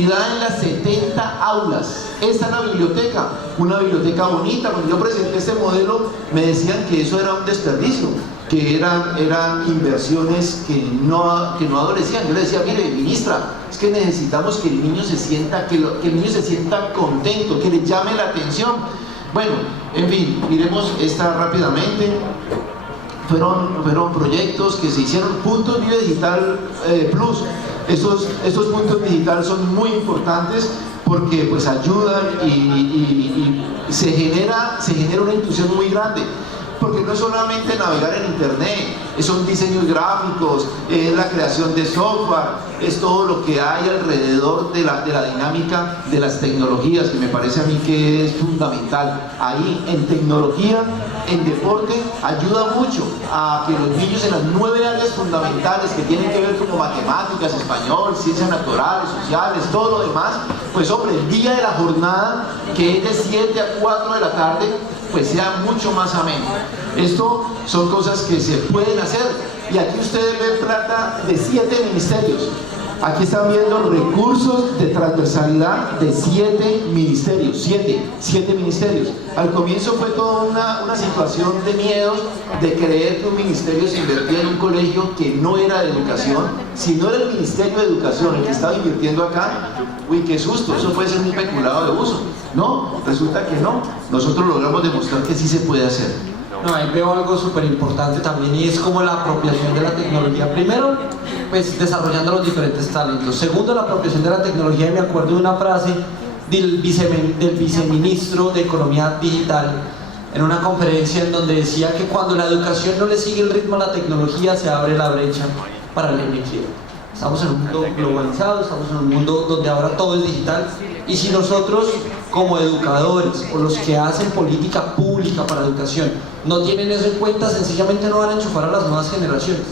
en las 70 aulas. Esta es la biblioteca, una biblioteca bonita. Cuando yo presenté este modelo me decían que eso era un desperdicio, que eran inversiones que no adolecían. Yo le decía, mire, ministra, es que necesitamos que el niño se sienta, que el niño se sienta contento, que le llame la atención. Bueno, en fin, miremos esta rápidamente. Fueron proyectos que se hicieron. Puntos Vive Digital Plus. Estos puntos digitales son muy importantes porque pues ayudan y se genera un entusiasmo muy grande, porque no es solamente navegar en internet, son diseños gráficos, es la creación de software, es todo lo que hay alrededor de la dinámica de las tecnologías, que me parece a mí que es fundamental. Ahí en tecnología, en deporte, ayuda mucho a que los niños en las 9 áreas fundamentales que tienen que ver como matemáticas, español, ciencias naturales, sociales, todo lo demás, pues hombre, el día de la jornada, que es de 7 a 4 de la tarde, pues sea mucho más ameno. Esto son cosas que se pueden hacer, y aquí ustedes ven plata de 7 ministerios. Aquí están viendo recursos de transversalidad de 7 ministerios, 7 ministerios. Al comienzo fue toda una situación de miedos, de creer que un ministerio se invertía en un colegio que no era de educación. Si no era el Ministerio de Educación el que estaba invirtiendo acá, uy, qué susto, eso puede ser un peculado de uso. No, resulta que no. Nosotros logramos demostrar que sí se puede hacer. No, ahí veo algo súper importante también, y es como la apropiación de la tecnología. Primero, pues desarrollando los diferentes talentos. Segundo, la apropiación de la tecnología, y me acuerdo de una frase del viceministro de Economía Digital en una conferencia en donde decía que cuando la educación no le sigue el ritmo a la tecnología, se abre la brecha para el empleo. Estamos en un mundo globalizado, estamos en un mundo donde ahora todo es digital, y si nosotros como educadores o los que hacen política pública para educación no tienen eso en cuenta, sencillamente no van a enchufar a las nuevas generaciones.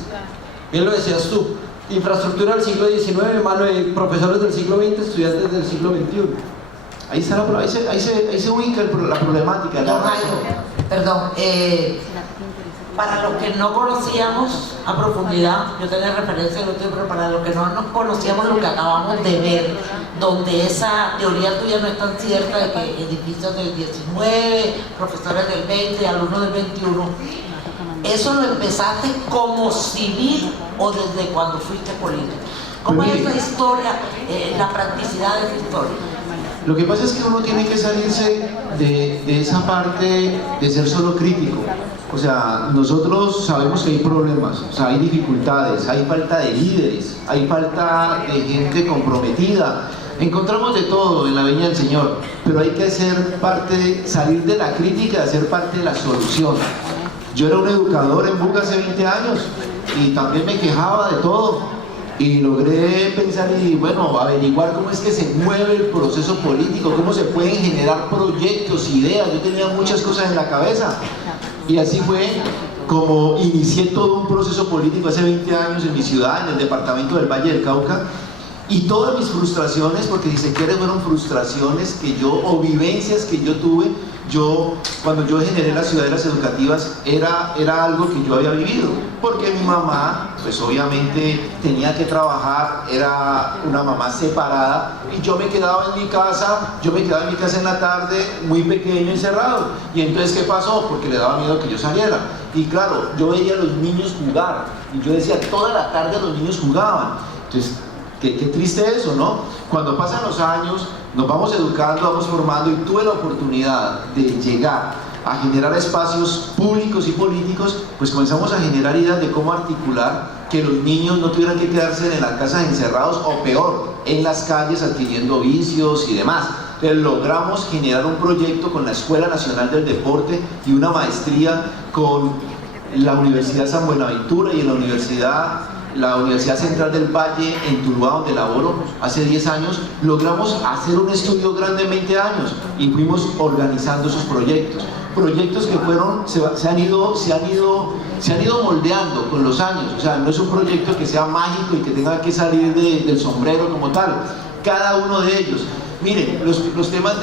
Bien lo decías tú, infraestructura del siglo XIX, mano de profesores del siglo XX, estudiantes del siglo XXI. Ahí se ubica la problemática. No, perdón, para los que no conocíamos a profundidad, yo tenía referencia en otro, pero para los que no nos conocíamos lo que acabamos de ver, donde esa teoría tuya no es tan cierta de que edificios del 19, profesores del 20, alumnos del 21, ¿eso lo empezaste como civil o desde cuando fuiste político? ¿Cómo es esa historia, la practicidad de esa historia? Lo que pasa es que uno tiene que salirse de esa parte de ser solo crítico. O sea, nosotros sabemos que hay problemas, o sea, hay dificultades, hay falta de líderes, hay falta de gente comprometida. Encontramos de todo en la viña del Señor, pero hay que hacer parte, salir de la crítica y hacer parte de la solución. Yo era un educador en Buga hace 20 años y también me quejaba de todo. Y logré pensar y, bueno, averiguar cómo es que se mueve el proceso político, cómo se pueden generar proyectos, ideas. Yo tenía muchas cosas en la cabeza. Y así fue como inicié todo un proceso político hace 20 años en mi ciudad, en el departamento del Valle del Cauca. Y todas mis frustraciones, porque si se quiere fueron frustraciones que yo, o vivencias que yo tuve, cuando yo generé las ciudadelas educativas, era algo que yo había vivido, porque mi mamá, pues obviamente tenía que trabajar, era una mamá separada, y yo me quedaba en mi casa en la tarde, muy pequeño, encerrado. Y entonces, ¿qué pasó? Porque le daba miedo que yo saliera. Y claro, yo veía a los niños jugar, y yo decía, toda la tarde los niños jugaban. Entonces, qué triste eso, ¿no? Cuando pasan los años, nos vamos educando, vamos formando, y tuve la oportunidad de llegar a generar espacios públicos y políticos, pues comenzamos a generar ideas de cómo articular que los niños no tuvieran que quedarse en las casas encerrados, o peor, en las calles adquiriendo vicios y demás. Entonces logramos generar un proyecto con la Escuela Nacional del Deporte y una maestría con la Universidad San Buenaventura y en la Universidad Central del Valle en Tuluá, donde laboro hace 10 años. Logramos hacer un estudio grande en 20 años y fuimos organizando esos proyectos que se han ido moldeando con los años. O sea, no es un proyecto que sea mágico y que tenga que salir del sombrero como tal. Cada uno de ellos, miren, los temas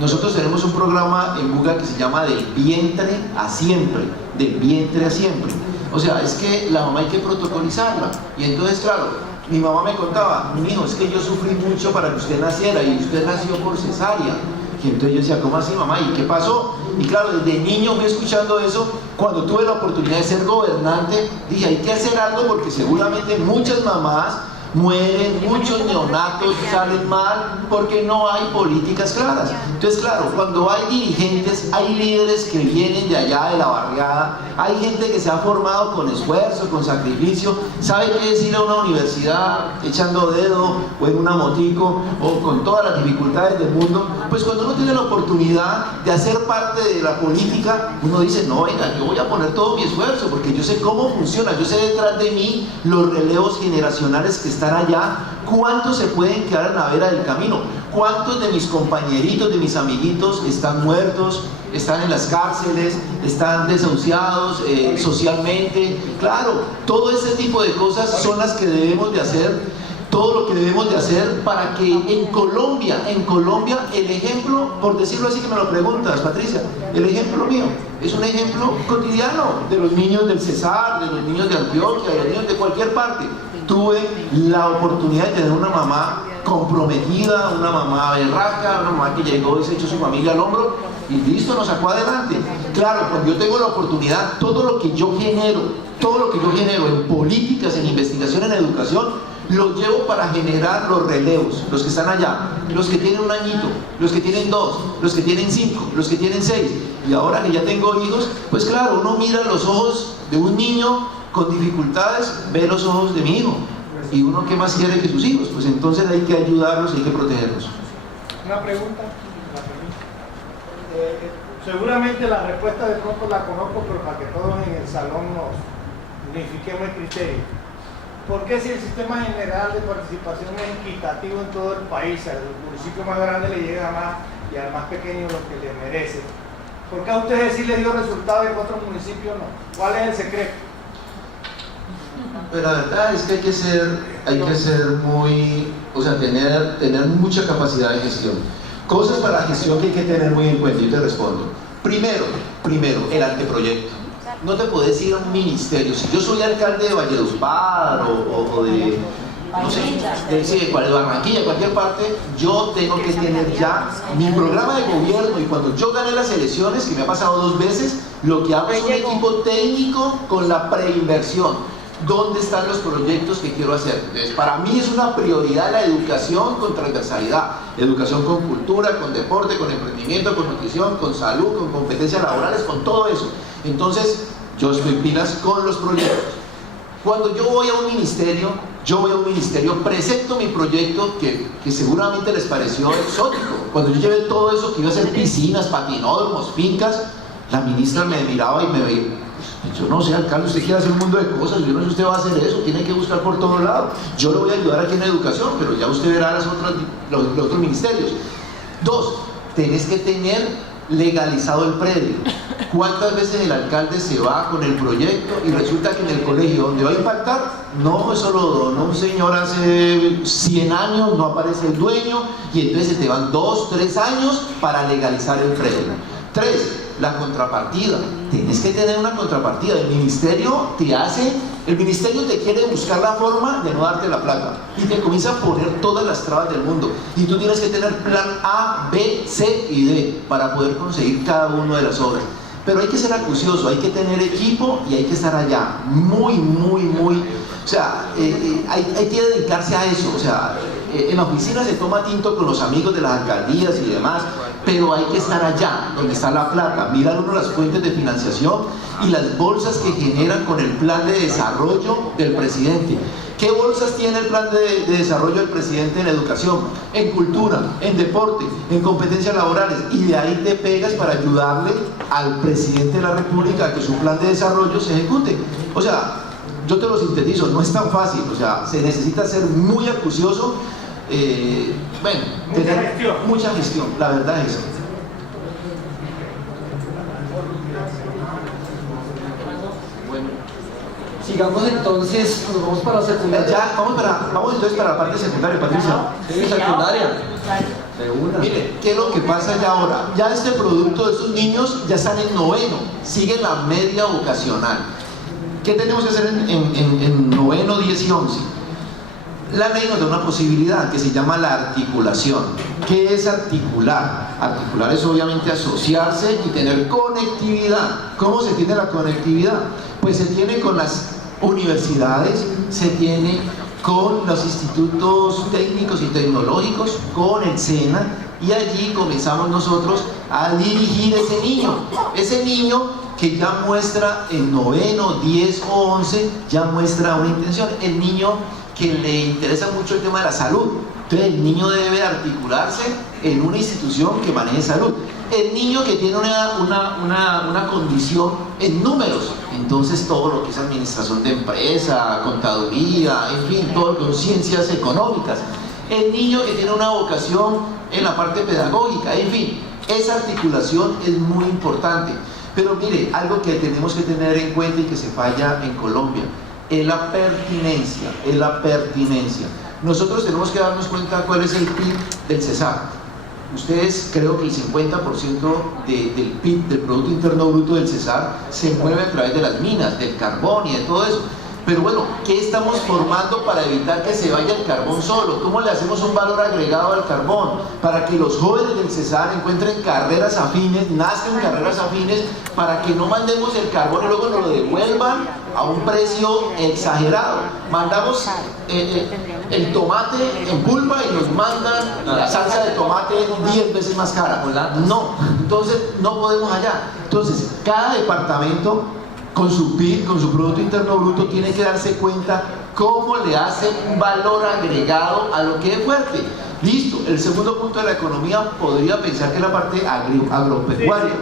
nosotros tenemos un programa en Buga que se llama Del vientre a siempre, del vientre a siempre. O sea, es que la mamá hay que protocolizarla. Y entonces, claro, Mi mamá me contaba, mi hijo, es que yo sufrí mucho para que usted naciera y usted nació por cesárea. Y entonces yo decía, ¿cómo así, mamá? ¿Y qué pasó? Y claro, desde niño fui escuchando eso. Cuando tuve la oportunidad de ser gobernante, dije, hay que hacer algo porque seguramente muchas mamás mueren, muchos neonatos salen mal porque no hay políticas claras. Entonces, claro, cuando hay dirigentes, hay líderes que vienen de allá de la barriada, hay gente que se ha formado con esfuerzo, con sacrificio, sabe qué es ir a una universidad echando dedo o en una motico o con todas las dificultades del mundo. Pues cuando uno tiene la oportunidad de hacer parte de la política, uno dice, no, venga, yo voy a poner todo mi esfuerzo porque yo sé cómo funciona, yo sé detrás de mí los relevos generacionales que están allá, cuántos se pueden quedar en la vera del camino, cuántos de mis compañeritos, de mis amiguitos están muertos, están en las cárceles, están desahuciados socialmente. Claro, todo ese tipo de cosas son las que debemos de hacer, todo lo que debemos de hacer para que en Colombia el ejemplo, por decirlo así que me lo preguntas, Patricia, el ejemplo mío es un ejemplo cotidiano de los niños del Cesar, de los niños de Antioquia, de los niños de cualquier parte. Tuve la oportunidad de tener una mamá comprometida, una mamá berraca, una mamá que llegó y se echó su familia al hombro y listo, nos sacó adelante. Claro, cuando yo tengo la oportunidad, todo lo que yo genero en políticas, en investigación, en educación, lo llevo para generar los relevos, los que están allá, los que tienen un añito, los que tienen 2, los que tienen 5, los que tienen 6. Y ahora que ya tengo hijos, pues claro, uno mira los ojos de un niño con dificultades, ve los ojos de mi hijo. Y uno, ¿qué más quiere que sus hijos? Pues entonces hay que ayudarlos, hay que protegerlos. Una pregunta. Seguramente la respuesta de pronto la conozco, pero para que todos en el salón nos unifiquemos el criterio. ¿Por qué si el sistema general de participación es equitativo en todo el país, al municipio más grande le llega más y al más pequeño lo que le merece? ¿Por qué a ustedes sí les dio resultado y a otros municipios no? ¿Cuál es el secreto? Pero la verdad es que hay que ser muy, o sea, tener mucha capacidad de gestión. Cosas para la gestión que hay que tener muy en cuenta, yo te respondo. Primero, el anteproyecto. No te puedes ir a un ministerio. Si yo soy alcalde de Valledupar o de, no sé, de Barranquilla, cualquier parte, yo tengo que tener ya mi programa de gobierno. Y cuando yo gané las elecciones, que me ha pasado 2 veces, lo que hago es un equipo técnico con la preinversión. ¿Dónde están los proyectos que quiero hacer? Entonces, para mí es una prioridad la educación con transversalidad, educación con cultura, con deporte, con emprendimiento, con nutrición, con salud, con competencias laborales, con todo eso. Entonces, yo estoy pilas con los proyectos. Cuando yo voy a un ministerio, presento mi proyecto que seguramente les pareció exótico. Cuando yo llevé todo eso que iba a ser piscinas, patinódromos, fincas, la ministra me miraba y me veía. Yo no sé, alcalde, usted quiere hacer un mundo de cosas, yo no sé si usted va a hacer eso, tiene que buscar por todos lados. Yo le voy a ayudar aquí en educación, pero ya usted verá los otros ministerios. 2, tenés que tener legalizado el predio. ¿Cuántas veces el alcalde se va con el proyecto y resulta que en el colegio donde va a impactar, no, eso lo donó un señor hace 100 años, no aparece el dueño y entonces se te van 2, 3 años para legalizar el predio? 3, la contrapartida. Tienes que tener una contrapartida. El ministerio te quiere buscar la forma de no darte la plata y te comienza a poner todas las trabas del mundo y tú tienes que tener plan A, B, C y D para poder conseguir cada una de las obras. Pero hay que ser acucioso, hay que tener equipo y hay que estar allá muy, o sea, hay que dedicarse a eso. O sea, en la oficina se toma tinto con los amigos de las alcaldías y demás, pero hay que estar allá, donde está la plata, mirar uno las fuentes de financiación y las bolsas que generan con el plan de desarrollo del presidente. ¿Qué bolsas tiene el plan de desarrollo del presidente en educación, en cultura, en deporte, en competencias laborales? Y de ahí te pegas para ayudarle al presidente de la República a que su plan de desarrollo se ejecute. O sea, yo te lo sintetizo, no es tan fácil, o sea, se necesita ser muy acucioso, tener mucha gestión, la verdad es eso. Sigamos entonces, nos vamos para la secundaria. Ya, vamos entonces para la parte secundaria, Patricia. Sí, secundaria. Mire, ¿qué es lo que pasa ya ahora? Ya este producto de estos niños ya están en 9º, siguen la media vocacional. ¿Qué tenemos que hacer en 9º, 10 y 11? La ley nos da una posibilidad que se llama la articulación. ¿Qué es articular? Articular es obviamente asociarse y tener conectividad. ¿Cómo se tiene la conectividad? Pues se tiene con las universidades, se tiene con los institutos técnicos y tecnológicos, con el SENA, y allí comenzamos nosotros a dirigir ese niño que ya muestra en 9º, 10 o 11, ya muestra una intención. El niño que le interesa mucho el tema de la salud, entonces el niño debe articularse en una institución que maneje salud. El niño que tiene una condición en números, entonces todo lo que es administración de empresa, contaduría, en fin, todo con ciencias económicas. El niño que tiene una vocación en la parte pedagógica, en fin, esa articulación es muy importante. Pero mire, algo que tenemos que tener en cuenta y que se falla en Colombia es la pertinencia, Nosotros tenemos que darnos cuenta cuál es el PIB del Cesar. Ustedes, creo que el 50% del PIB, del Producto Interno Bruto del Cesar, se mueve a través de las minas, del carbón y de todo eso. Pero bueno, ¿qué estamos formando para evitar que se vaya el carbón solo? ¿Cómo le hacemos un valor agregado al carbón? Para que los jóvenes del Cesar encuentren carreras afines, nazcan carreras afines, para que no mandemos el carbón y luego nos lo devuelvan a un precio exagerado. Mandamos el tomate en pulpa y nos mandan la salsa de tomate 10 veces más cara. No, entonces no podemos allá. Entonces, cada departamento con su PIB, con su Producto Interno Bruto, tiene que darse cuenta cómo le hace un valor agregado a lo que es fuerte. Listo, el segundo punto de la economía podría pensar que es la parte agropecuaria.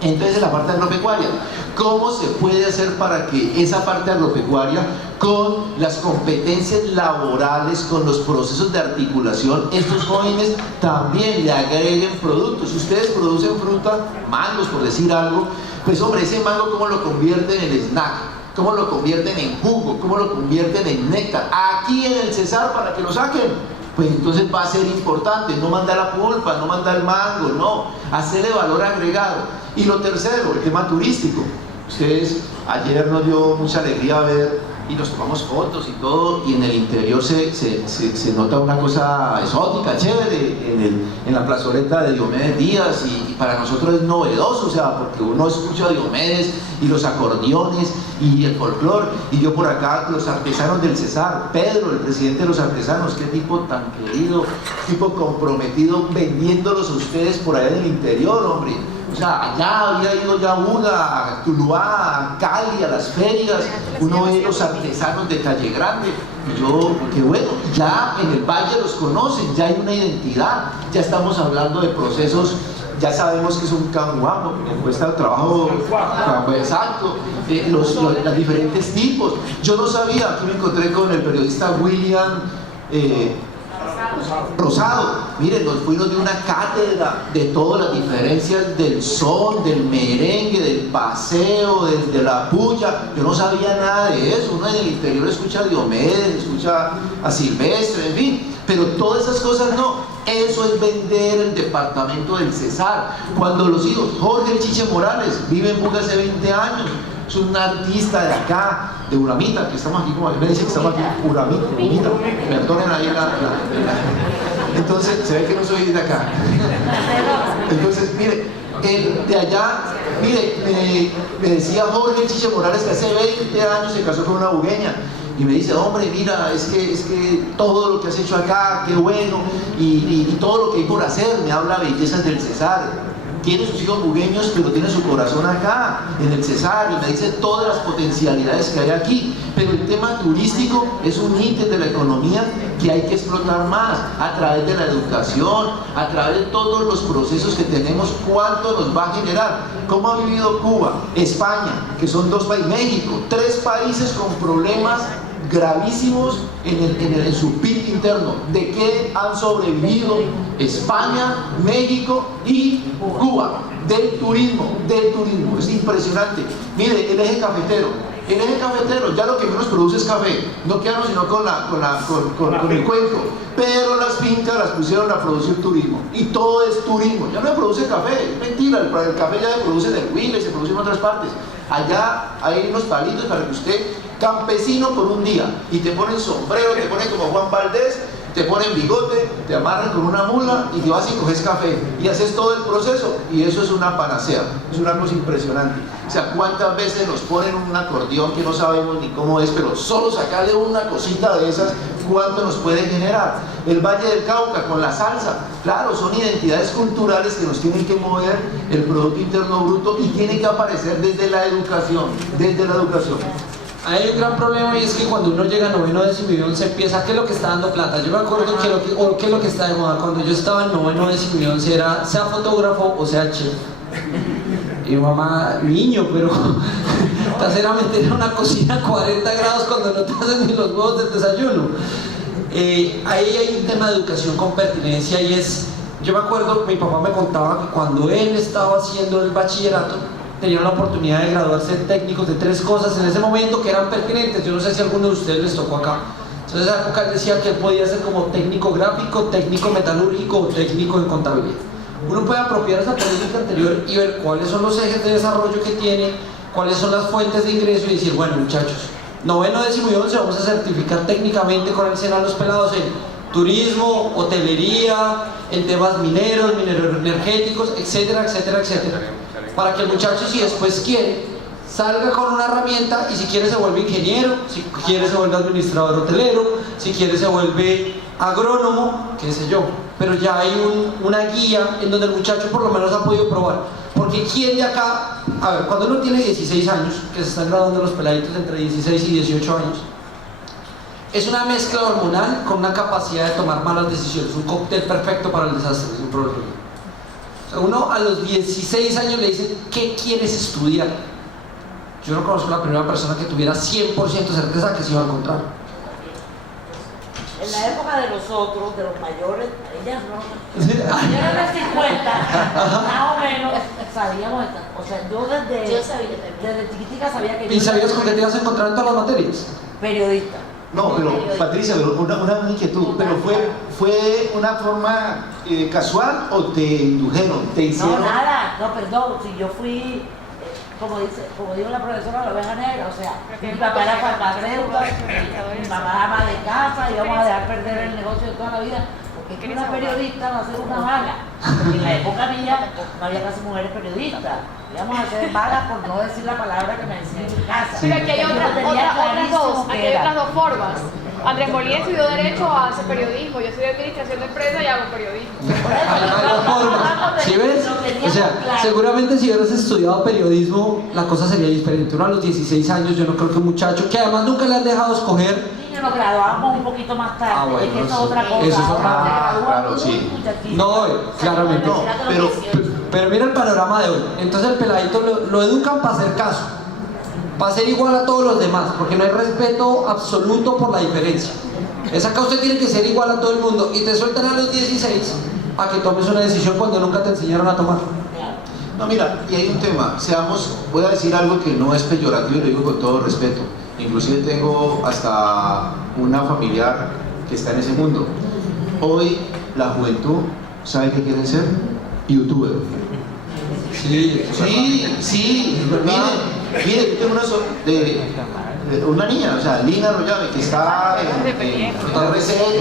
Entonces la parte agropecuaria, ¿cómo se puede hacer para que esa parte agropecuaria, con las competencias laborales, con los procesos de articulación, estos jóvenes también le agreguen productos? Si ustedes producen fruta, mangos por decir algo, pues hombre, ese mango ¿cómo lo convierten en snack? ¿Cómo lo convierten en jugo? ¿Cómo lo convierten en néctar? Aquí en el Cesar para que lo saquen. Pues entonces va a ser importante, no mandar la pulpa, no mandar el mango, no, hacerle valor agregado. Y lo tercero, el tema turístico. Ustedes, ayer nos dio mucha alegría ver y nos tomamos fotos y todo, y en el interior se nota una cosa exótica, chévere, en la plazoleta de Diomedes Díaz, y para nosotros es novedoso, o sea, porque uno escucha a Diomedes y los acordeones y el folclore, y yo por acá, los artesanos del Cesar, Pedro, el presidente de los artesanos, qué tipo tan querido, tipo comprometido, vendiéndolos a ustedes por allá en el interior, hombre. O sea, allá había ido ya Buda, a Tuluá, a Cali, a las ferias, uno ve los artesanos de Calle Grande, y yo, qué bueno, ya en el valle los conocen, ya hay una identidad, ya estamos hablando de procesos, ya sabemos que es un camuamo, que cuesta trabajo, exacto, los diferentes tipos. Yo no sabía, aquí me encontré con el periodista William Rosado, miren, nos fuimos de una cátedra de todas las diferencias del son, del merengue, del paseo, de la puya. Yo no sabía nada de eso. Uno en el interior escucha a Diomedes, escucha a Silvestre, en fin, pero todas esas cosas no. Eso es vender el departamento del Cesar. Cuando los hijos, Jorge Chiche Morales, vive en Buga hace 20 años, es un artista de acá, de Uramita, que estamos aquí, como me dice que estamos aquí, Uramita, perdonen ahí entonces, se ve que no soy de acá. Entonces, mire, de allá, mire, me decía Jorge Chiche Morales que hace 20 años se casó con una bugueña. Y me dice, hombre, mira, es que todo lo que has hecho acá, qué bueno, y todo lo que hay por hacer, me habla bellezas del Cesar. Tiene sus hijos bugueños, pero tiene su corazón acá, en el Cesar, y me dice todas las potencialidades que hay aquí. Pero el tema turístico es un ítem de la economía que hay que explotar más, a través de la educación, a través de todos los procesos que tenemos, cuánto nos va a generar. ¿Cómo ha vivido Cuba, España, que son 2 países, México, 3 países con problemas gravísimos en su PIB interno? ¿De qué han sobrevivido España, México y Cuba? Del turismo, es impresionante. Mire, el eje cafetero, ya lo que menos produce es café, no quedaron sino con el cuento, pero las fincas las pusieron a producir turismo, y todo es turismo. Ya no se produce café, es mentira, el café ya se produce en el Huila y se produce en otras partes. Allá hay unos palitos para que usted campesino por un día, y te ponen sombrero, te ponen como Juan Valdés, te ponen bigote, te amarran con una mula y te vas y coges café y haces todo el proceso, y eso es una panacea, es una cosa impresionante. O sea, cuántas veces nos ponen un acordeón que no sabemos ni cómo es, pero solo sacarle una cosita de esas, cuánto nos puede generar. El Valle del Cauca con la salsa, claro, son identidades culturales que nos tienen que mover el Producto Interno Bruto, y tiene que aparecer desde la educación, desde la educación. Hay un gran problema, y es que cuando uno llega a noveno, décimo y 11 empieza, ¿qué es lo que está dando plata? Yo me acuerdo qué es lo que está de moda. Cuando yo estaba en noveno, décimo y 11 era sea fotógrafo o sea chef. Y mamá, niño, pero te hacen a meter en una cocina a 40 grados cuando no te hacen ni los huevos del desayuno. Ahí hay un tema de educación con pertinencia, y es, yo me acuerdo, mi papá me contaba que cuando él estaba haciendo el bachillerato, tenían la oportunidad de graduarse técnicos de 3 cosas en ese momento que eran pertinentes. Yo no sé si a alguno de ustedes les tocó acá. Entonces, en esa época él decía que él podía ser como técnico gráfico, técnico metalúrgico o técnico en contabilidad. Uno puede apropiar esa técnica anterior y ver cuáles son los ejes de desarrollo que tiene, cuáles son las fuentes de ingreso, y decir, bueno, muchachos, noveno, décimo y 11 vamos a certificar técnicamente con el SENA a los pelados en turismo, hotelería, en temas mineros energéticos, etcétera, etcétera, etcétera. Para que el muchacho, si después quiere, salga con una herramienta, y si quiere se vuelve ingeniero, si quiere se vuelve administrador hotelero, si quiere se vuelve agrónomo, qué sé yo. Pero ya hay una guía en donde el muchacho por lo menos ha podido probar. Porque ¿quién de acá, a ver, cuando uno tiene 16 años, que se están graduando los peladitos entre 16 y 18 años, es una mezcla hormonal con una capacidad de tomar malas decisiones, un cóctel perfecto para el desastre, es un problema. Uno a los 16 años le dicen, ¿qué quieres estudiar? Yo no conozco la primera persona que tuviera 100% certeza que se iba a encontrar. En la época de nosotros, de los mayores, ellas no. Mayores de 50, más o menos, sabíamos esta. O sea, yo desde chiquitica sabía que. ¿Y sabías con qué te ibas a encontrar en todas las materias? Periodista. No, pero Patricia, una inquietud, pero ¿fue una forma casual o te indujeron, te hicieron? No, nada, no, perdón, si yo fui, como dijo la profesora, la oveja negra, o sea, mi papá era farmacéutico, mi mamá ama de casa, íbamos a dejar perder el negocio de toda la vida, porque es que una periodista va a ser una vaga. En la época mía no había casi mujeres periodistas, íbamos a ser vagas por no decir la palabra que me decían en casa. Pero aquí hay otras dos formas. Andrés Molina estudió Derecho, hace periodismo, yo estudié Administración de Empresas y hago periodismo. Hay formas, ¿sí ves? O sea, seguramente si hubieras estudiado periodismo, la cosa sería diferente. Uno a los 16 años, yo no creo que un muchacho, que además nunca le han dejado escoger. Niños, nos graduamos un poquito más tarde, bueno, es que eso es sí. otra cosa. Eso es otra Ahora claro, sí. No, claramente. No, pero mira el panorama de hoy. Entonces el peladito lo educan para hacer caso, para ser igual a todos los demás, porque no hay respeto absoluto por la diferencia. Es acá usted tiene que ser igual a todo el mundo, y te sueltan a los 16 a que tomes una decisión cuando nunca te enseñaron a tomar. No, mira, y hay un tema, voy a decir algo que no es peyorativo y lo digo con todo respeto. Inclusive tengo hasta una familiar que está en ese mundo. Hoy la juventud, ¿sabe qué quieren ser? YouTuber. Sí, Mire, yo tengo una niña, o sea, Lina Arroyave, que está en RCN,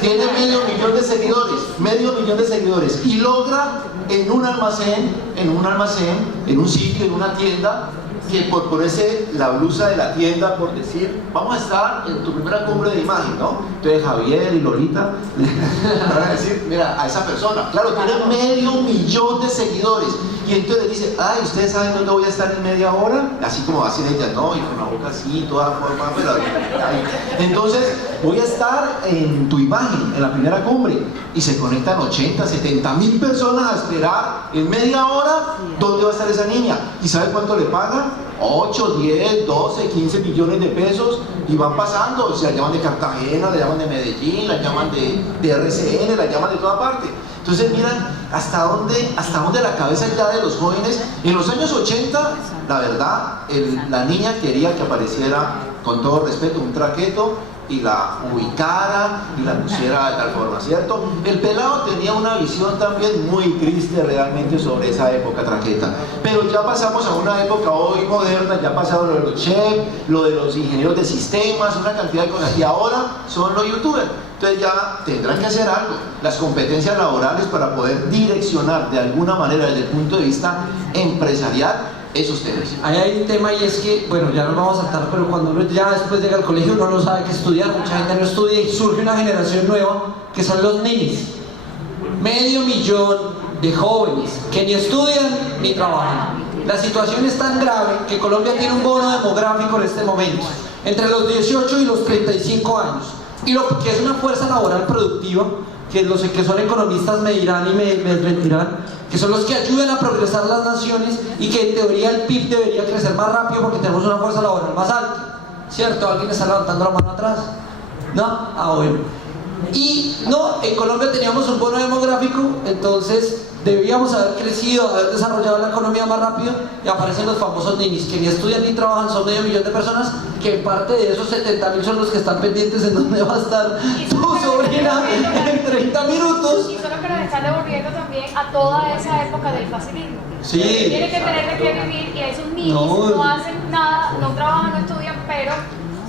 tiene medio millón de seguidores, y logra en un almacén, en un sitio, en una tienda, que por ponerse la blusa de la tienda, por decir, vamos a estar en tu primera cumbre de imagen, ¿no? Entonces Javier y Lolita le van a decir, mira, a esa persona, claro, tiene medio millón de seguidores, y entonces le dice, ay, ¿ustedes saben dónde voy a estar en media hora? Así como así ella, no, y con la boca así, toda forma, pero entonces voy a estar en tu imagen, en la primera cumbre, y se conectan 80, 70 mil personas a esperar en media hora dónde va a estar esa niña. ¿Y sabe cuánto le pagan? 8, 10, 12, 15 millones de pesos, y van pasando, o sea, la llaman de Cartagena, la llaman de Medellín, la llaman de RCN, la llaman de toda parte. Entonces miran hasta dónde la cabeza ya de los jóvenes. En los años 80, la verdad, la niña quería que apareciera, con todo respeto, un traqueto y la ubicara y la pusiera de tal forma, ¿cierto? El pelado tenía una visión también muy triste realmente sobre esa época traqueta, pero ya pasamos a una época hoy moderna, ya ha pasado lo de los chefs, lo de los ingenieros de sistemas, una cantidad de cosas, y ahora son los youtubers. Entonces ya tendrán que hacer algo, las competencias laborales para poder direccionar de alguna manera desde el punto de vista empresarial esos temas. Ahí hay un tema y es que, bueno, ya nos vamos a saltar, pero cuando uno ya después llega al colegio uno no sabe qué estudiar, mucha gente no estudia y surge una generación nueva que son los ninis. 500.000 de jóvenes que ni estudian ni trabajan. La situación es tan grave que Colombia tiene un bono demográfico en este momento, entre los 18 y los 35 años. Y lo que es una fuerza laboral productiva, que los que son economistas me dirán y me desmentirán, que son los que ayudan a progresar las naciones y que en teoría el PIB debería crecer más rápido porque tenemos una fuerza laboral más alta. ¿Cierto? ¿Alguien está levantando la mano atrás? ¿No? Ah, bueno. Y no, en Colombia teníamos un bono demográfico, entonces debíamos haber crecido, haber desarrollado la economía más rápido, y aparecen los famosos ninis, que ni estudian ni trabajan, son 500.000 de personas, que parte de esos 70.000 son los que están pendientes en dónde va a estar tu sobrina en 30 minutos. Y son los que nos están devolviendo también a toda esa época del facilismo. Sí. Tienen que tener de qué vivir y a esos ninis no hacen nada, no trabajan, no estudian, pero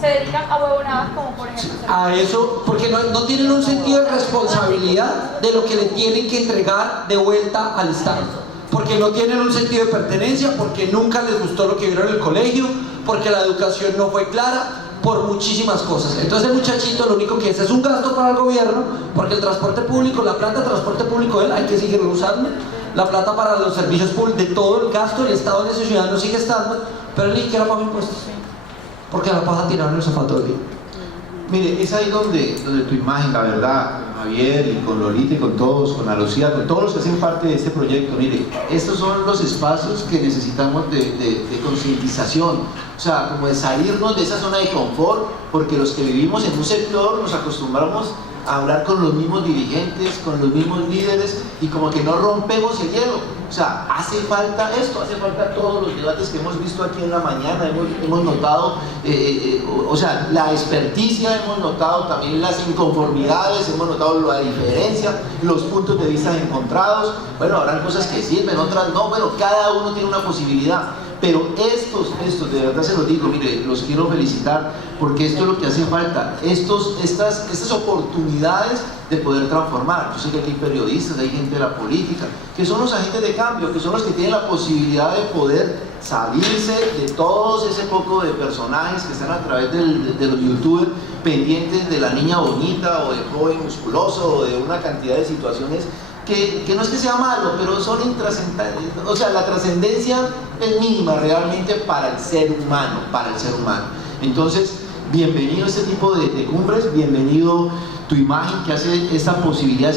se dedican a huevonadas como por ejemplo a eso, porque no tienen un sentido de responsabilidad de lo que le tienen que entregar de vuelta al Estado, porque no tienen un sentido de pertenencia, porque nunca les gustó lo que vieron en el colegio, porque la educación no fue clara, por muchísimas cosas. Entonces el muchachito lo único que es un gasto para el gobierno, porque el transporte público, la plata de transporte público de él hay que seguirlo usando, la plata para los servicios públicos, de todo el gasto del Estado en ese ciudadano sigue estando, pero él ni siquiera paga impuestos, porque la pasa tirada en el sofá todo el día. Mire, es ahí donde tu imagen, la verdad, con Javier y con Lolita y con todos, con Ana Lucía, con todos los que hacen parte de este proyecto, mire, estos son los espacios que necesitamos de concientización, o sea, como de salirnos de esa zona de confort, porque los que vivimos en un sector nos acostumbramos a hablar con los mismos dirigentes, con los mismos líderes, y como que no rompemos el hielo. O sea, hace falta esto, hace falta todos los debates que hemos visto aquí en la mañana, hemos notado, o sea, la experticia, hemos notado también las inconformidades, hemos notado la diferencia, los puntos de vista encontrados. Bueno, habrán cosas que sirven, otras no, pero cada uno tiene una posibilidad. Pero estos, de verdad se los digo, mire, los quiero felicitar, porque esto es lo que hace falta, estas oportunidades de poder transformar. Yo sé que aquí hay periodistas, hay gente de la política, que son los agentes de cambio, que son los que tienen la posibilidad de poder salirse de todos ese poco de personajes que están a través de los youtubers pendientes de la niña bonita, o del joven musculoso, o de una cantidad de situaciones que no es que sea malo, pero son intrascendentes. O sea, la trascendencia es mínima realmente para el ser humano, Entonces, bienvenido a este tipo de cumbres, bienvenido tu imagen, que hace esta posibilidad,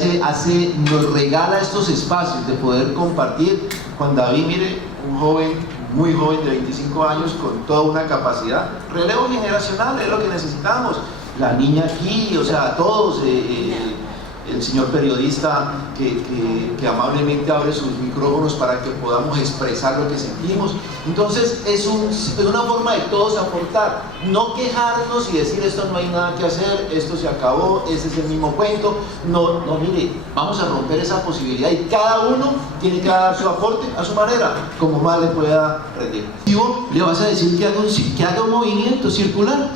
nos regala estos espacios de poder compartir. Juan David, mire, un joven, muy joven de 25 años, con toda una capacidad, relevo generacional es lo que necesitamos. La niña aquí, o sea, todos, el señor periodista que amablemente abre sus micrófonos para que podamos expresar lo que sentimos. Entonces es una forma de todos aportar, no quejarnos y decir esto no hay nada que hacer, esto se acabó, ese es el mismo cuento. No, mire, vamos a romper esa posibilidad y cada uno tiene que dar su aporte a su manera, como más le pueda rendir. Le vas a decir que haga un movimiento circular,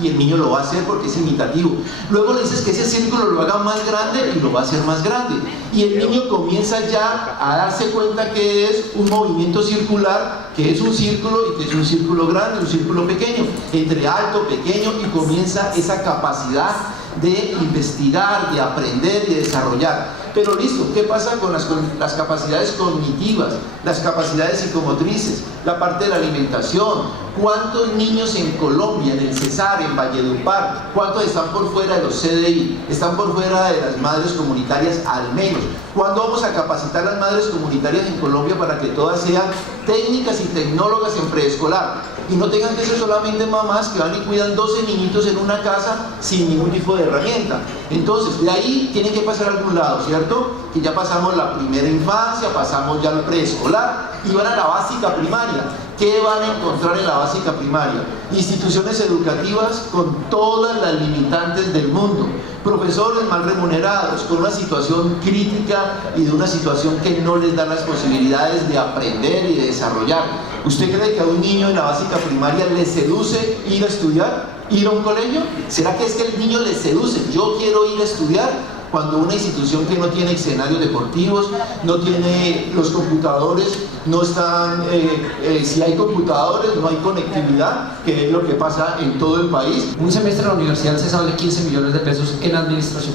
y el niño lo va a hacer porque es imitativo. Luego le dices que ese círculo lo haga más grande y lo va a hacer más grande. Y el niño comienza ya a darse cuenta que es un movimiento circular, que es un círculo y que es un círculo grande, un círculo pequeño, entre alto, pequeño, y comienza esa capacidad de investigar, de aprender, de desarrollar. Pero listo, ¿qué pasa con las capacidades cognitivas, las capacidades psicomotrices, la parte de la alimentación? ¿Cuántos niños en Colombia, en el Cesar, en Valledupar, cuántos están por fuera de los CDI, están por fuera de las madres comunitarias al menos? ¿Cuándo vamos a capacitar a las madres comunitarias en Colombia para que todas sean técnicas y tecnólogas en preescolar? Y no tengan que ser solamente mamás que van y cuidan 12 niñitos en una casa sin ningún tipo de herramienta. Entonces, de ahí tienen que pasar a algún lado, ¿cierto? Que ya pasamos la primera infancia, pasamos ya al preescolar y van a la básica primaria. ¿Qué van a encontrar en la básica primaria? Instituciones educativas con todas las limitantes del mundo, profesores mal remunerados, con una situación crítica y de una situación que no les da las posibilidades de aprender y de desarrollar. ¿Usted cree que a un niño en la básica primaria le seduce ir a estudiar, ir a un colegio? ¿Será que es que el niño le seduce? Yo quiero ir a estudiar. Cuando una institución que no tiene escenarios deportivos, no tiene los computadores, no están, si hay computadores, no hay conectividad, que es lo que pasa en todo el país. Un semestre en la universidad se sale 15 millones de pesos en administración.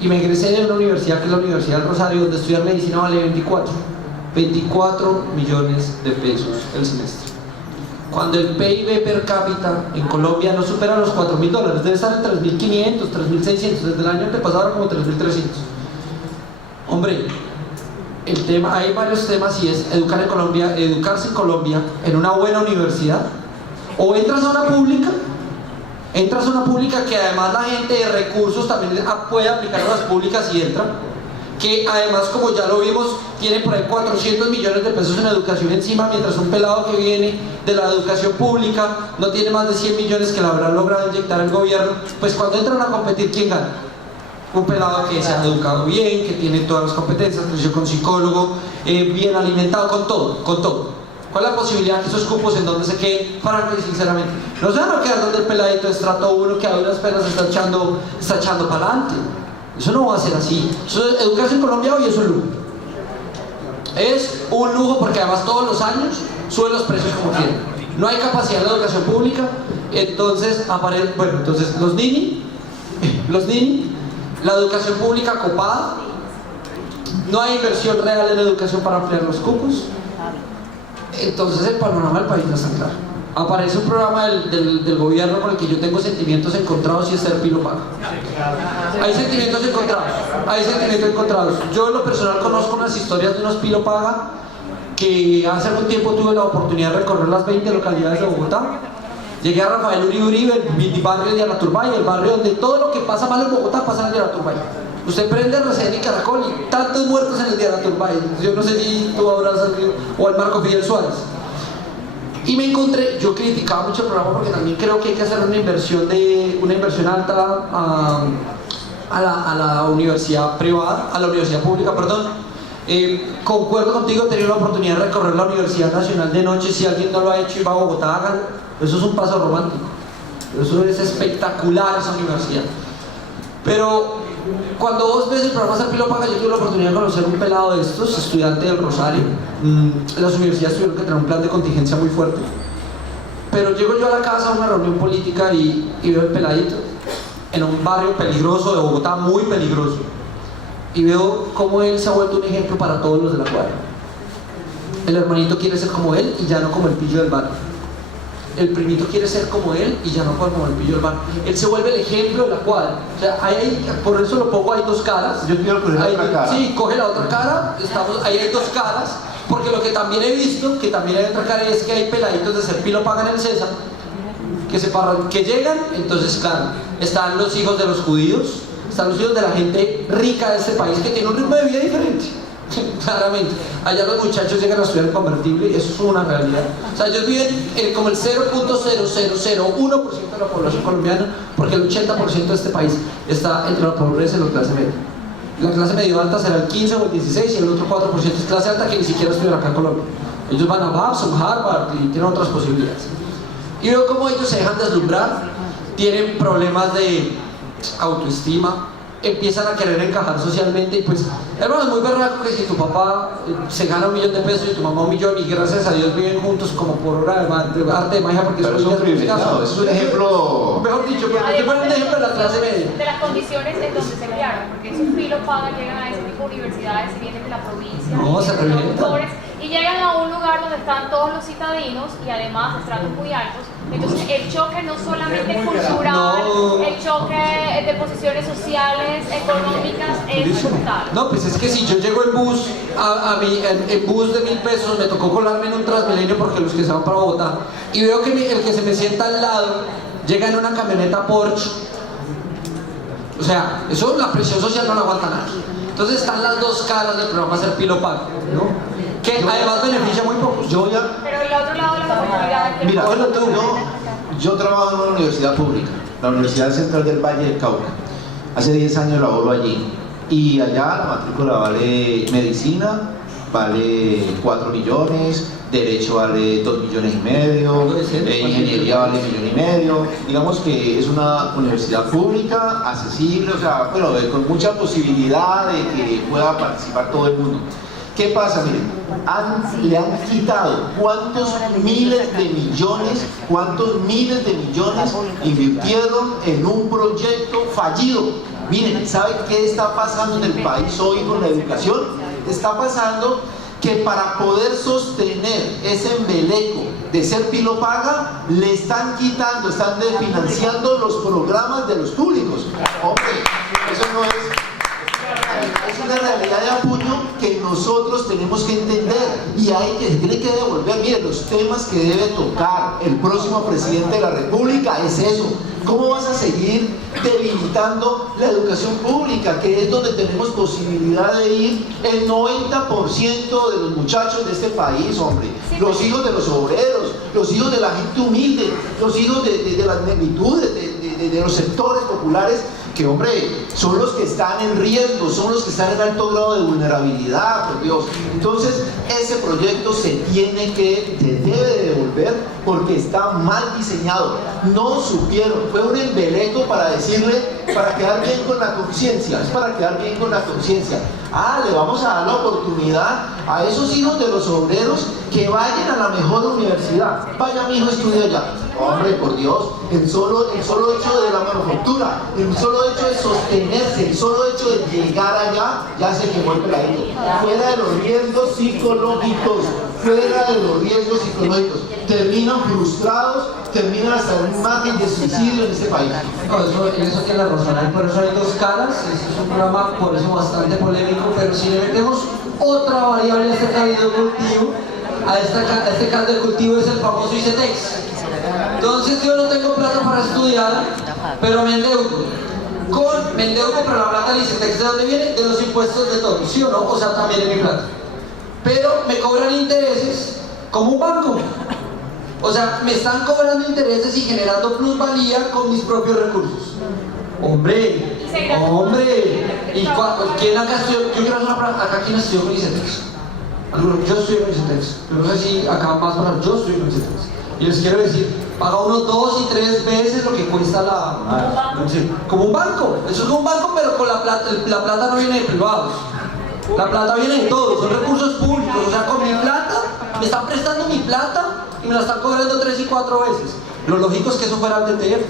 Y me ingresé en una universidad que es la Universidad del Rosario, donde estudiar medicina vale 24 millones de pesos el semestre. Cuando el PIB per cápita en Colombia no supera los $4.000, debe estar en 3.500, 3.600, desde el año antepasado era como 3.300. Hombre, el tema, hay varios temas y es educarse en Colombia en una buena universidad, o entras a una pública que además la gente de recursos también puede aplicar a las públicas y entra, que además, como ya lo vimos, tiene por ahí 400 millones de pesos en educación encima, mientras un pelado que viene de la educación pública no tiene más de 100 millones que le habrán logrado inyectar el gobierno. Pues cuando entran a competir, ¿quién gana? Un pelado que se ha educado bien, que tiene todas las competencias, creció con psicólogo, bien alimentado, con todo. ¿Cuál es la posibilidad que esos cupos en donde se queden? Franco y sinceramente, no se van a quedar donde el peladito de estrato 1 que a duras penas está echando para adelante. Eso no va a ser así. Educarse en Colombia hoy es un lujo. Es un lujo porque además todos los años suben los precios como quieren. No hay capacidad en la educación pública, entonces los nini, la educación pública copada, no hay inversión real en la educación para ampliar los cupos. Entonces el panorama del país no está claro. Aparece un programa del gobierno con el que yo tengo sentimientos encontrados y es ser pilo paga. Hay sentimientos encontrados. Yo en lo personal conozco unas historias de unos pilo paga que hace algún tiempo tuve la oportunidad de recorrer las 20 localidades de Bogotá. Llegué a Rafael Uribe, el barrio de Araturbay, el barrio donde todo lo que pasa mal en Bogotá pasa en el de Araturbay. Usted prende el RCN y Caracol y tantos muertos en el de Araturbay. Yo no sé si tú habrás salido, o el Marco Fidel Suárez. Y me encontré, yo criticaba mucho el programa porque también creo que hay que hacer una inversión alta a la universidad privada, a la universidad pública, perdón. Concuerdo contigo, he tenido la oportunidad de recorrer la Universidad Nacional de noche. Si alguien no lo ha hecho y va a Bogotá, háganlo. Eso es un paso romántico. Eso es espectacular, esa universidad. Pero cuando vos ves el programa Ser Pilo Paga, yo tuve la oportunidad de conocer un pelado de estos, estudiante del Rosario. Las universidades tuvieron que tener un plan de contingencia muy fuerte. Pero llego yo a la casa a una reunión política y veo el peladito en un barrio peligroso de Bogotá, muy peligroso. Y veo cómo él se ha vuelto un ejemplo para todos los de la cuadra. El hermanito quiere ser como él y ya no como el pillo del barrio. El primito quiere ser como él y ya no como el pillo del barrio. Él se vuelve el ejemplo de la cuadra. O sea, por eso lo pongo, hay dos caras. Yo quiero coger la otra cara. Sí, coge la otra cara. Ahí hay dos caras. Porque lo que también he visto, que también hay otra cara, es que hay peladitos de Ser Pilo Paga en el César que llegan, entonces claro, están los hijos de los judíos, están los hijos de la gente rica de este país que tiene un ritmo de vida diferente. Claramente, allá los muchachos llegan a estudiar en convertible y eso es una realidad. O sea, ellos viven como el 0.0001% de la población colombiana, porque el 80% de este país está entre la pobreza y la clase media. La clase medio alta será el 15 o el 16 y el otro 4% es clase alta que ni siquiera estudian acá en Colombia. Ellos van a Babson, Harvard y tienen otras posibilidades. Y veo cómo ellos se dejan deslumbrar, tienen problemas de autoestima, empiezan a querer encajar socialmente y pues, hermano, es muy berraco que si tu papá se gana $1 millón y tu mamá $1 millón y gracias a Dios viven juntos como por obra de arte de magia porque pero es un privilegiado, es un ejemplo, mejor dicho, un ejemplo de la clase media. De las condiciones en donde se criaron, porque esos Pilo Paga llegan a ese tipo de universidades y vienen de la provincia, no, se revientan. Y llegan a un lugar donde están todos los citadinos y además estratos muy altos. Entonces el choque no solamente cultural, el choque de posiciones sociales, económicas, es brutal. No, pues es que si yo llego en bus, en bus de $1.000, me tocó colarme en un Transmilenio porque los que se van para Bogotá, y veo que el que se me sienta al lado llega en una camioneta Porsche. O sea, eso, la presión social no la aguanta nadie. Entonces están las dos caras del programa Ser Pilo Paga, ¿no? que además beneficia muy pocos. Yo ya, Pero el otro lado de las oportunidades que mira, Bueno, yo trabajo en una universidad pública, la Universidad Central del Valle del Cauca. Hace 10 años laboro allí. Y allá la matrícula vale medicina, vale 4 millones, derecho vale 2,5 millones, ingeniería vale 1,5 millones. Digamos que es una universidad pública, accesible, o sea, bueno, con mucha posibilidad de que pueda participar todo el mundo. ¿Qué pasa? Miren, le han quitado cuántos miles de millones invirtieron en un proyecto fallido. Miren, ¿saben qué está pasando en el país hoy con la educación? Está pasando que para poder sostener ese embeleco de ser pilo paga, le están quitando, están desfinanciando los programas de los públicos. Hombre, eso no es una realidad de apuño que nosotros tenemos que entender y se tiene que devolver. Miren, los temas que debe tocar el próximo presidente de la República es eso. ¿Cómo vas a seguir debilitando la educación pública, que es donde tenemos posibilidad de ir el 90% de los muchachos de este país, hombre? Los hijos de los obreros, los hijos de la gente humilde, los hijos de las negritudes, de los sectores populares, que, hombre, son los que están en riesgo, son los que están en alto grado de vulnerabilidad, por Dios. Entonces, ese proyecto se debe de devolver porque está mal diseñado. No supieron, fue un embeleco para decirle, para quedar bien con la conciencia, es para quedar bien con la conciencia. Le vamos a dar la oportunidad a esos hijos de los obreros que vayan a la mejor universidad. Vaya, mi hijo, estudia allá. Hombre, por Dios, el solo hecho de la manufactura, el solo hecho de sostenerse, el solo hecho de llegar allá, ya se quemó el peladito. Fuera de los riesgos psicológicos, terminan frustrados, terminan hasta en un margen de suicidio en este país. No, en eso tiene la razón, por eso hay dos caras, este es un programa por eso bastante polémico, pero si le metemos otra variable a este caldo de cultivo, a este caldo de cultivo es el famoso ICETEX. Entonces yo no tengo plata para estudiar, pero me endeudo, pero la plata del ICETEX, ¿de dónde viene? De los impuestos de todos, ¿sí o no? O sea, también es mi plata. Pero me cobran intereses como un banco. O sea, me están cobrando intereses y generando plusvalía con mis propios recursos. Hombre. ¿Y quién acá estudió? Yo quiero hacer una pregunta. ¿Acá quién estudió con ICETEX? Yo estudio con ICETEX. Pero no sé si acá más para yo estudio con ICETEX. Y les quiero decir, paga uno 2 y 3 veces lo que cuesta como un banco. Eso es como un banco, pero con la plata no viene de privados. La plata viene de todos, son recursos públicos. O sea, con mi plata, me están prestando mi plata y me la están cobrando 3 y 4 veces. Lo lógico es que eso fuera el DTF.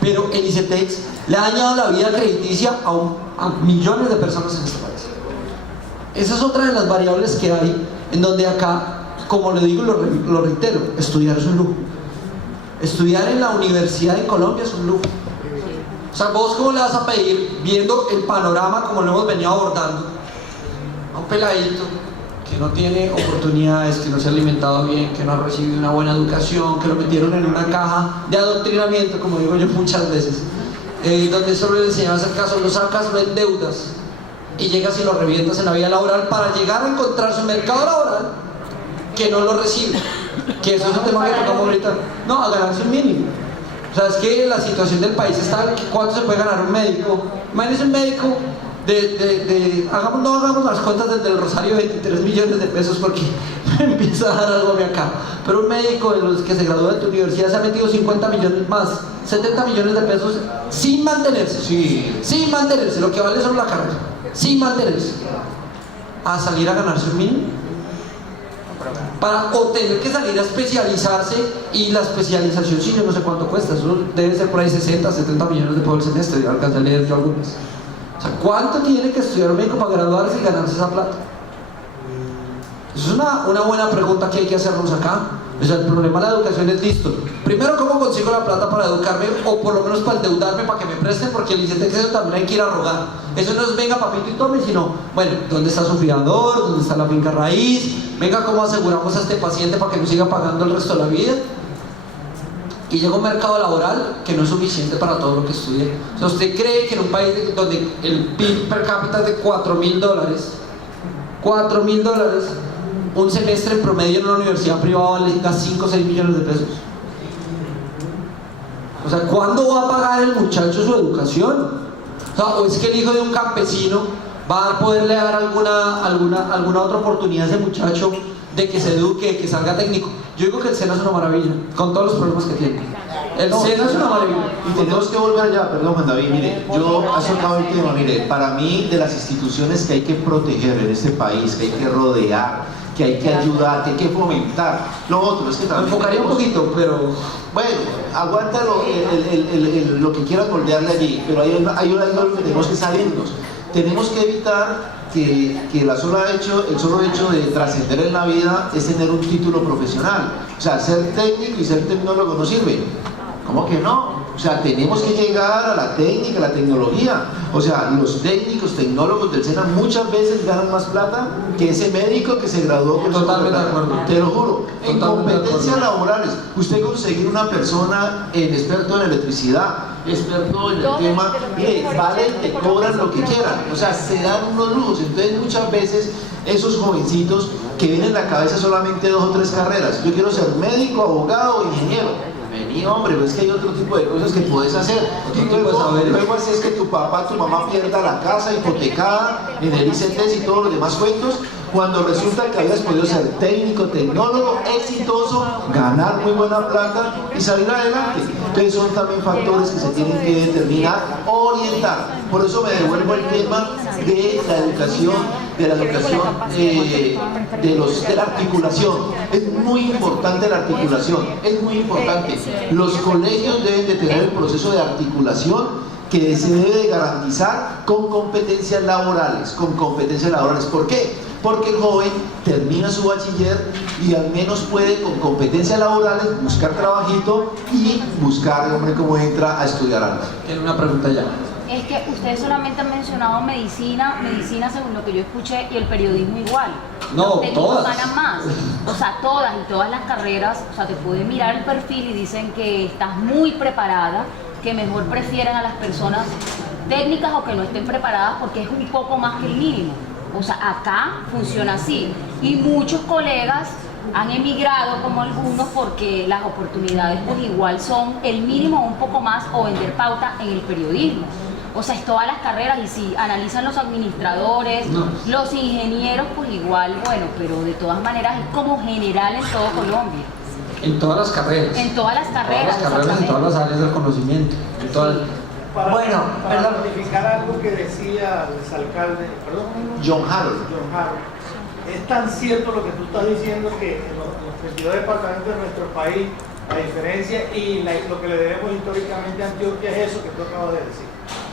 Pero el ICETEX le ha dañado la vida crediticia a millones de personas en este país. Esa es otra de las variables que hay, en donde acá, como le digo, lo reitero, estudiar es un lujo. Estudiar en la Universidad de Colombia es un lujo. O sea, vos cómo le vas a pedir, viendo el panorama como lo hemos venido abordando, a un peladito que no tiene oportunidades, que no se ha alimentado bien, que no ha recibido una buena educación, que lo metieron en una caja de adoctrinamiento, como digo yo muchas veces, donde solo le enseñan a hacer caso, lo sacas, lo endeudas y llegas y lo revientas en la vida laboral para llegar a encontrarse un mercado laboral que no lo recibe, que eso es un tema que tocamos ahorita, no, a ganarse un mínimo. O sea, es que la situación del país está, ¿cuánto se puede ganar un médico? Imagínese un médico no hagamos las cuentas desde el Rosario, 23 millones de pesos, porque me empieza a dar algo a mí acá, pero un médico de los que se graduó de tu universidad se ha metido 50 millones más, 70 millones de pesos sin mantenerse, sin mantenerse, lo que vale solo la carrera, sin mantenerse, a salir a ganarse un mínimo, para o tener que salir a especializarse, y la especialización sí, yo no sé cuánto cuesta, eso debe ser por ahí 60, 70 millones de pesos al semestre, yo alcancé a leer yo algunas. O sea, ¿cuánto tiene que estudiar un médico para graduarse y ganarse esa plata? Eso es una buena pregunta que hay que hacernos acá. O sea, el problema de la educación es listo. Primero, ¿cómo consigo la plata para educarme? O por lo menos para endeudarme, para que me presten, porque el ICETEX también hay que ir a rogar. Eso no es venga papito y tome, sino, bueno, ¿dónde está su fiador? ¿Dónde está la finca raíz? Venga, ¿cómo aseguramos a este paciente para que no siga pagando el resto de la vida? Y llega un mercado laboral que no es suficiente para todo lo que estudia. O sea, ¿usted cree que en un país donde el PIB per cápita es de $4.000, un semestre en promedio en una universidad privada vale 5 o 6 millones de pesos. O sea, ¿cuándo va a pagar el muchacho su educación? O sea, ¿o es que el hijo de un campesino va a poderle dar alguna otra oportunidad a ese muchacho de que se eduque, de que salga técnico? Yo digo que el SENA es una maravilla, con todos los problemas que tiene. El SENA es una maravilla. Y tenemos que volver allá, perdón Juan David, mire, yo has tocado el tema, mire, para mí de las instituciones que hay que proteger en este país, que hay que rodear, que hay que ayudar, que hay que fomentar, lo otro es que Me también enfocaría un poquito, pero... Bueno, aguántalo lo que quieras moldearle allí, pero hay algo que tenemos que salirnos. Tenemos que evitar que el solo hecho de trascender en la vida es tener un título profesional. O sea, ser técnico y ser tecnólogo no sirve. ¿Cómo que no? O sea, tenemos que llegar a la técnica, a la tecnología. O sea, los técnicos, tecnólogos del SENA muchas veces ganan más plata que ese médico que se graduó con Totalmente de acuerdo. Te lo juro. En Totalmente de competencias acuerdo. laborales, usted conseguir una persona experto en electricidad, experto en el tema, mire, vale, te cobran lo que quieran. O sea, se dan unos lujos. Entonces, muchas veces esos jovencitos que vienen en la cabeza solamente 2 o 3 carreras. Yo quiero ser médico, abogado o ingeniero. Vení, hombre, pero es que hay otro tipo de cosas que puedes hacer. Otro tipo de saberes. Luego así es que tu papá, tu mamá pierda la casa hipotecada en el ICETES y todos los demás cuentos, cuando resulta que habías podido ser técnico, tecnólogo, exitoso, ganar muy buena plata y salir adelante. Entonces son también factores que se tienen que determinar, orientar. Por eso me devuelvo al tema de la educación, de la articulación. Es muy importante la articulación, es muy importante. Los colegios deben de tener el proceso de articulación que se debe de garantizar con competencias laborales, ¿Por qué? Porque el joven termina su bachiller y al menos puede con competencias laborales buscar trabajito y buscar, hombre, cómo entra a estudiar algo. Tiene una pregunta ya. Es que ustedes solamente han mencionado medicina según lo que yo escuché, y el periodismo igual. No, los técnicos todas. ganan más. O sea, todas las carreras, o sea, te pueden mirar el perfil y dicen que estás muy preparada, que mejor prefieren a las personas técnicas o que no estén preparadas porque es un poco más que el mínimo. O sea, acá funciona así. Y muchos colegas han emigrado como algunos porque las oportunidades pues igual son el mínimo o un poco más, o vender pauta en el periodismo. O sea, es todas las carreras, y si analizan los administradores, No. los ingenieros, pues igual, bueno, pero de todas maneras es como general en todo Colombia. En todas las carreras. En todas las carreras, En todas las áreas del conocimiento. En todas... Para, Bueno, para perdón. ratificar algo que decía el exalcalde, perdón, John Harold. John Harold, es tan cierto lo que tú estás diciendo que en los 32 departamentos de nuestro país, la diferencia y lo que le debemos históricamente a Antioquia es eso que tú acabas de decir.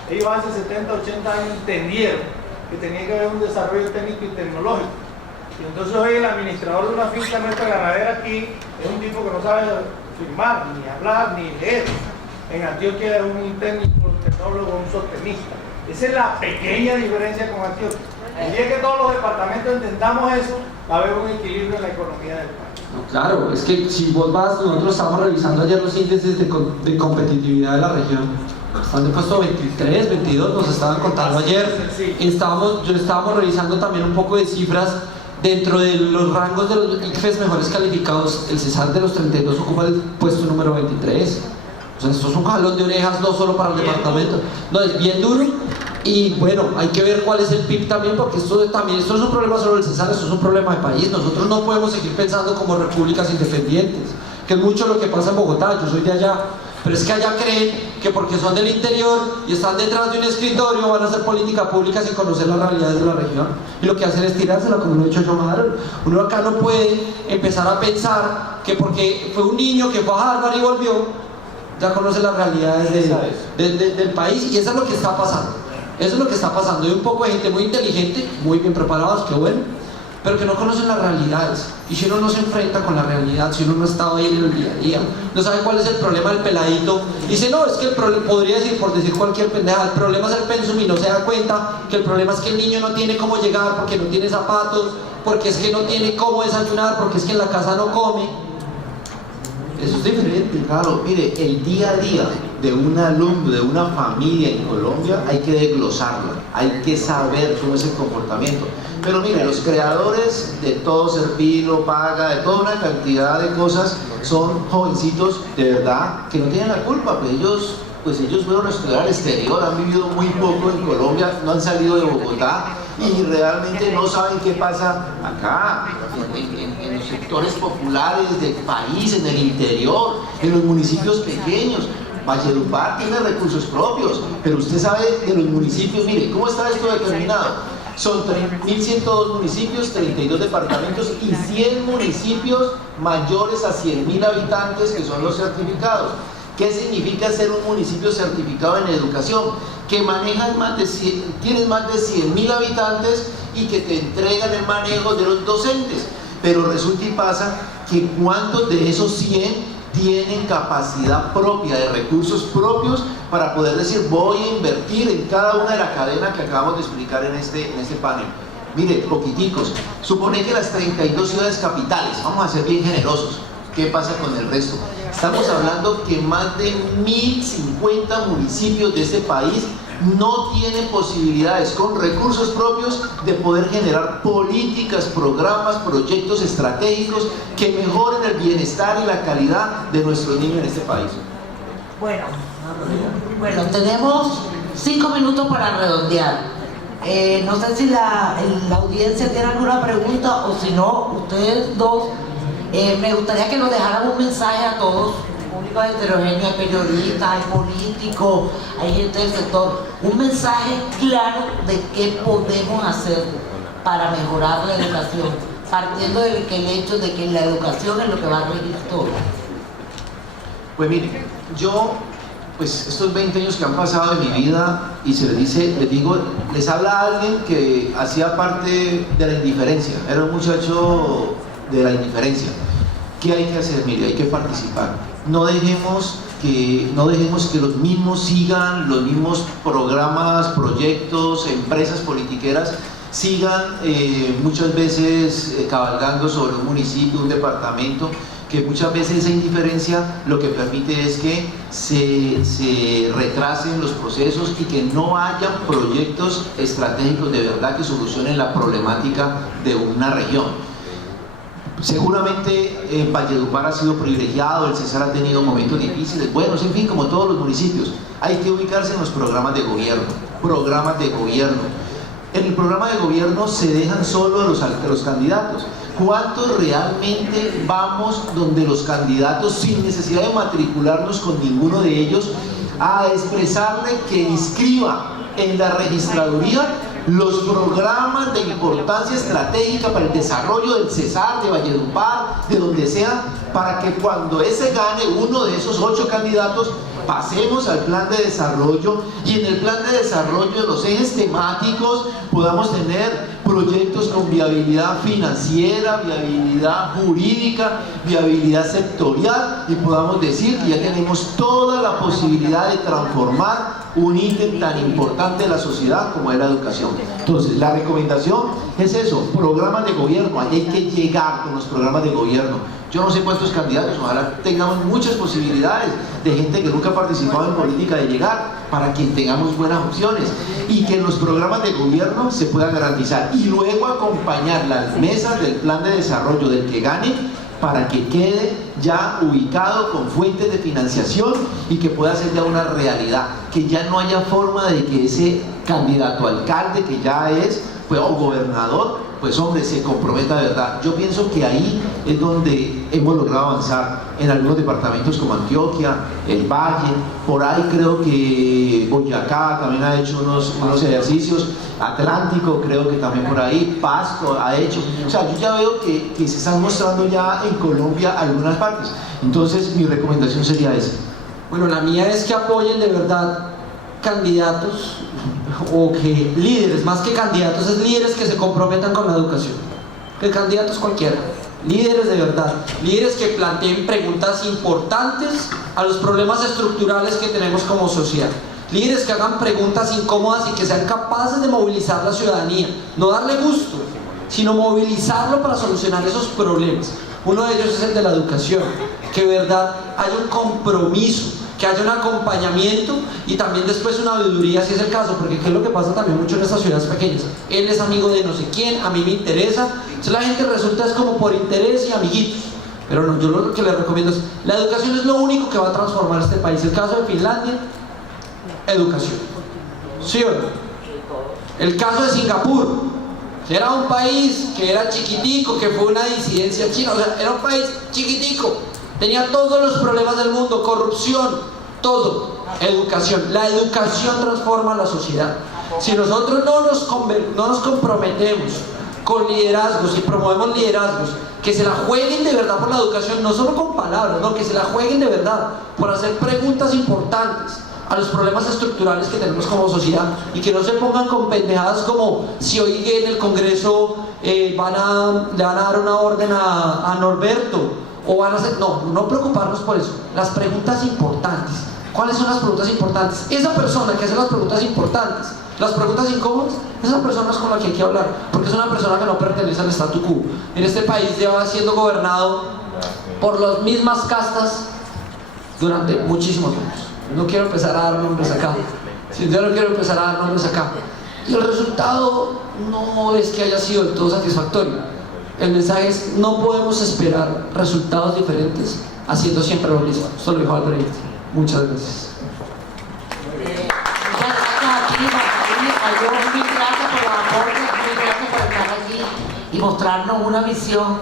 Ellos hace 70, 80 años entendieron que tenía que haber un desarrollo técnico y tecnológico. Y entonces hoy el administrador de una finca nuestra ganadera aquí es un tipo que no sabe firmar, ni hablar, ni leer. En Antioquia es un técnico, un tecnólogo, un sostenista. Esa es la pequeña diferencia con Antioquia. El día que todos los departamentos entendamos eso, va a haber un equilibrio en la economía del país. No, claro, es que si vos vas, nosotros estamos revisando ayer los índices de competitividad de la región. Están de puesto 23, 22, nos estaban contando ayer. Estábamos revisando también un poco de cifras. Dentro de los rangos de los ICFES mejores calificados, el CESAR de los 32 ocupa el puesto número 23. O sea, esto es un jalón de orejas no solo para el departamento. No, es bien duro. Y bueno, hay que ver cuál es el PIB también, porque esto es un problema solo del CESAR, esto es un problema de país. Nosotros no podemos seguir pensando como repúblicas independientes, que es mucho lo que pasa en Bogotá. Yo soy de allá, pero es que allá creen que porque son del interior y están detrás de un escritorio van a hacer política pública sin conocer las realidades de la región, y lo que hacen es tirársela, como lo ha hecho John Harold. Uno acá no puede empezar a pensar que porque fue un niño que fue a Harvard y volvió, ya conoce las realidades del país, y eso es lo que está pasando. Eso es lo que está pasando. Hay un poco de gente muy inteligente, muy bien preparados, qué bueno, pero que no conocen las realidades. Y si uno no se enfrenta con la realidad, si uno no está ahí en el día a día, no sabe cuál es el problema del peladito, dice, no, es que el problema, podría decir, por decir cualquier pendeja, el problema es el pensum, y no se da cuenta que el problema es que el niño no tiene cómo llegar, porque no tiene zapatos, porque es que no tiene cómo desayunar, porque es que en la casa no come. Eso es diferente. Claro, mire, el día a día de un alumno, de una familia en Colombia, hay que desglosarla, hay que saber cómo es el comportamiento. Pero mire, los creadores de todo Servilo, Paga, de toda una cantidad de cosas, son jovencitos de verdad que no tienen la culpa, pues ellos fueron a estudiar al exterior, han vivido muy poco en Colombia, no han salido de Bogotá y realmente no saben qué pasa acá, en los sectores populares del país, en el interior, en los municipios pequeños. Valledupar tiene recursos propios, pero usted sabe de los municipios, mire, ¿cómo está esto determinado? Son 1.102 municipios, 32 departamentos y 100 municipios mayores a 100.000 habitantes que son los certificados. ¿Qué significa ser un municipio certificado en educación? Que manejan tienen más de 100.000 habitantes y que te entregan el manejo de los docentes. Pero resulta y pasa que ¿cuántos de esos 100 tienen capacidad propia, de recursos propios para poder decir voy a invertir en cada una de la cadena que acabamos de explicar en este panel? Mire, poquiticos. Supone que las 32 ciudades capitales, vamos a ser bien generosos, ¿qué pasa con el resto? Estamos hablando que más de 1.050 municipios de este país no tienen posibilidades con recursos propios de poder generar políticas, programas, proyectos estratégicos que mejoren el bienestar y la calidad de nuestros niños en este país. Bueno, tenemos 5 minutos para redondear. No sé si la audiencia tiene alguna pregunta o si no, ustedes dos, me gustaría que nos dejaran un mensaje a todos. Público heterogéneo, hay periodistas, hay políticos, hay gente del sector, un mensaje claro de qué podemos hacer para mejorar la educación, partiendo del hecho de que la educación es lo que va a regir todo. Pues mire, yo, pues estos 20 años que han pasado en mi vida, y se les habla alguien que hacía parte de la indiferencia, era un muchacho de la indiferencia. ¿Qué hay que hacer? Mire, hay que participar. No dejemos que los mismos sigan, los mismos programas, proyectos, empresas politiqueras sigan muchas veces cabalgando sobre un municipio, un departamento, que muchas veces esa indiferencia lo que permite es que se retrasen los procesos y que no hayan proyectos estratégicos de verdad que solucionen la problemática de una región. Seguramente Valledupar ha sido privilegiado, el Cesar ha tenido momentos difíciles, buenos, en fin, como todos los municipios. Hay que ubicarse en los programas de gobierno. En el programa de gobierno se dejan solo a los candidatos. ¿Cuántos realmente vamos donde los candidatos, sin necesidad de matricularnos con ninguno de ellos, a expresarle que inscriba en la registraduría los programas de importancia estratégica para el desarrollo del Cesar, de Valledupar, de donde sea, para que cuando ese gane uno de esos 8 candidatos, pasemos al plan de desarrollo y en el plan de desarrollo de los ejes temáticos podamos tener proyectos con viabilidad financiera, viabilidad jurídica, viabilidad sectorial y podamos decir que ya tenemos toda la posibilidad de transformar un ítem tan importante de la sociedad como es la educación. Entonces, la recomendación es eso, programas de gobierno, hay que llegar con los programas de gobierno. Yo no sé cuántos candidatos, ojalá tengamos muchas posibilidades de gente que nunca ha participado en política de llegar, para que tengamos buenas opciones y que en los programas de gobierno se pueda garantizar y luego acompañar las mesas del plan de desarrollo del que gane para que quede ya ubicado con fuentes de financiación y que pueda ser ya una realidad, que ya no haya forma de que ese candidato a alcalde que ya es, pues, o gobernador, pues hombre, se comprometa de verdad. Yo pienso que ahí es donde hemos logrado avanzar en algunos departamentos como Antioquia, el Valle, por ahí creo que Boyacá también ha hecho unos ejercicios, Atlántico creo que también por ahí, Pasto ha hecho, o sea, yo ya veo que se están mostrando ya en Colombia algunas partes. Entonces mi recomendación sería esa. Bueno, la mía es que apoyen de verdad candidatos o que líderes, más que candidatos, es líderes que se comprometan con la educación. Que candidatos cualquiera, líderes de verdad, líderes que planteen preguntas importantes a los problemas estructurales que tenemos como sociedad, líderes que hagan preguntas incómodas y que sean capaces de movilizar a la ciudadanía, no darle gusto, sino movilizarlo para solucionar esos problemas. Uno de ellos es el de la educación, que de verdad haya un compromiso, que haya un acompañamiento y también después una sabiduría si es el caso, porque ¿qué es lo que pasa también mucho en estas ciudades pequeñas? Él es amigo de no sé quién, a mí me interesa, entonces la gente resulta es como por interés y amiguitos. Pero no, yo lo que les recomiendo es, la educación es lo único que va a transformar este país. El caso de Finlandia, educación. ¿Sí o no? El caso de Singapur, que era un país que era chiquitico, que fue una disidencia china, o sea, era un país chiquitico, tenía todos los problemas del mundo, corrupción, todo. Educación. La educación transforma la sociedad. Si nosotros no nos comprometemos con liderazgos y promovemos liderazgos que se la jueguen de verdad por la educación, no solo con palabras, no, que se la jueguen de verdad por hacer preguntas importantes a los problemas estructurales que tenemos como sociedad, y que no se pongan con pendejadas como si hoy en el Congreso le van a dar una orden a Norberto, o van a hacer, no preocuparnos por eso, las preguntas importantes. ¿Cuáles son las preguntas importantes? Esa persona que hace las preguntas importantes, las preguntas incómodas, esa persona es con la que hay que hablar, porque es una persona que no pertenece al statu quo. En este país lleva siendo gobernado por las mismas castas durante muchísimos años. No quiero empezar a dar nombres acá. Yo no quiero empezar a dar nombres acá. Y el resultado no es que haya sido del todo satisfactorio. El mensaje es, no podemos esperar resultados diferentes haciendo siempre lo mismo. Esto lo dijo Albert Einstein. Muchas gracias. Muchas gracias a ti, mil gracias por los aportes, mil gracias por estar aquí y mostrarnos una visión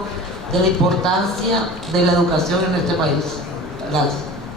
de la importancia de la educación en este país. Gracias.